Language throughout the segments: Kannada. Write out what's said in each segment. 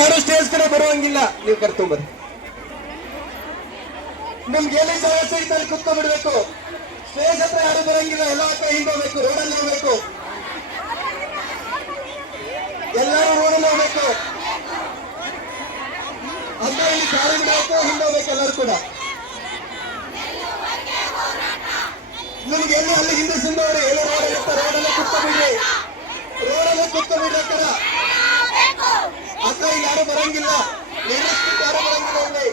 ಯಾರು ಸ್ಟೇಜ್ ಕಡೆ ಬರುವಂಗಿಲ್ಲ. ನೀವು ಕರ್ಕೊಂಬರ್ರಿ. ನಿಮ್ಗೆ ಎಲ್ಲಿ ಜಾಗ ಸಿಗುತ್ತೆ ಅಲ್ಲಿ ಕುತ್ಕೊಂಡ್ಬಿಡ್ಬೇಕು. ಸ್ಟೇಜ್ ಹತ್ರ ಯಾರು ಬರಂಗಿಲ್ಲ. ಎಲ್ಲ ಕೈ ಹಿಂದೆ ಹೋಗ್ಬೇಕು. ರೋಡಲ್ಲಿ ಹೋಗ್ಬೇಕು. ಎಲ್ಲರೂ ರೋಡಲ್ಲಿ ಹೋಗ್ಬೇಕು. ಅಮ್ಮ ಇಲ್ಲಿ ಗಾಳಿ ಬಿಡಬೇಕು. ಹಿಂದೆ ಹೋಗ್ಬೇಕು. ಎಲ್ಲರೂ ಕೂಡ ನಿಮ್ಗೆ ಎಲ್ಲಿ ಅಲ್ಲಿ ಹಿಂದೆ ಸಿಂದವ್ರಿ. ಎಲ್ಲ ರೋಡಲ್ಲಿ ರೋಡಲ್ಲೇ ಕುತ್ಕೊಂಡ್ಬಿಡ್ರಿ. ರೋಡಲ್ಲೇ ಕುತ್ಕೊಂಡ್ಬಿಡ್ರಿ. ಅಕ್ಕ ಇಲ್ಲಿ ಯಾರು ಬರಂಗಿಲ್ಲ. ಯಾರು ಬರಂಗಿಲ್ಲ ಇಲ್ಲಿ.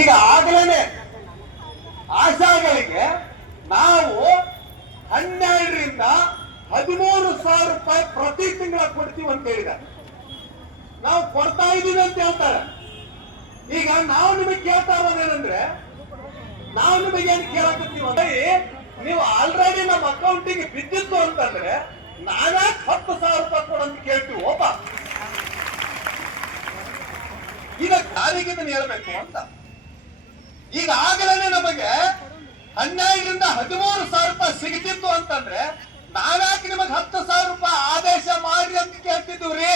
ಈಗ ಆಗಲೇ ಆಶಾಗಳಿಗೆ ನಾವು 12ರಿಂದ 13,000 ರೂಪಾಯಿ ಪ್ರತಿ ತಿಂಗಳ ಕೊಡ್ತೀವಿ ಅಂತ ಹೇಳಿದ್ದಾರೆ. ನಾವು ಕೊಡ್ತಾ ಇದೀವಿ ಅಂತ ಹೇಳ್ತಾರೆ. ಈಗ ನಾವು ನಿಮಗೆ ಕೇಳ್ತಾ ಇರೋದೇನಂದ್ರೆ, ನಾವು ನಿಮಗೆ ಏನ್ ಕೇಳಕತ್ತೀವಿ ಅಂದ್ರೆ, ನೀವು ಆಲ್ರೆಡಿ ನಮ್ಮ ಅಕೌಂಟಿಗೆ ಬಿದ್ದಿತ್ತು ಅಂತಂದ್ರೆ ನಾವ್ಯಾಕೆ 10,000 ರೂಪಾಯಿ ಕೊಡಂತ ಕೇಳ್ತೀವಿ. ಒಬ್ಬ ಈಗ ಯಾರಿಗೆ ಇದನ್ನು ಹೇಳ್ಬೇಕು ಅಂತ. ಈಗ ಆಗಲೇ ನಮಗೆ 12ರಿಂದ 13,000 ರೂಪಾಯಿ ಸಿಗ್ತಿತ್ತು ಅಂತಂದ್ರೆ ನಾವ್ಯಾಕೆ ನಿಮಗೆ 10,000 ರೂಪಾಯಿ ಆದೇಶ ಮಾಡಿ ಅಂತ ಕೇಳ್ತಿದ್ವಿ ರೀ.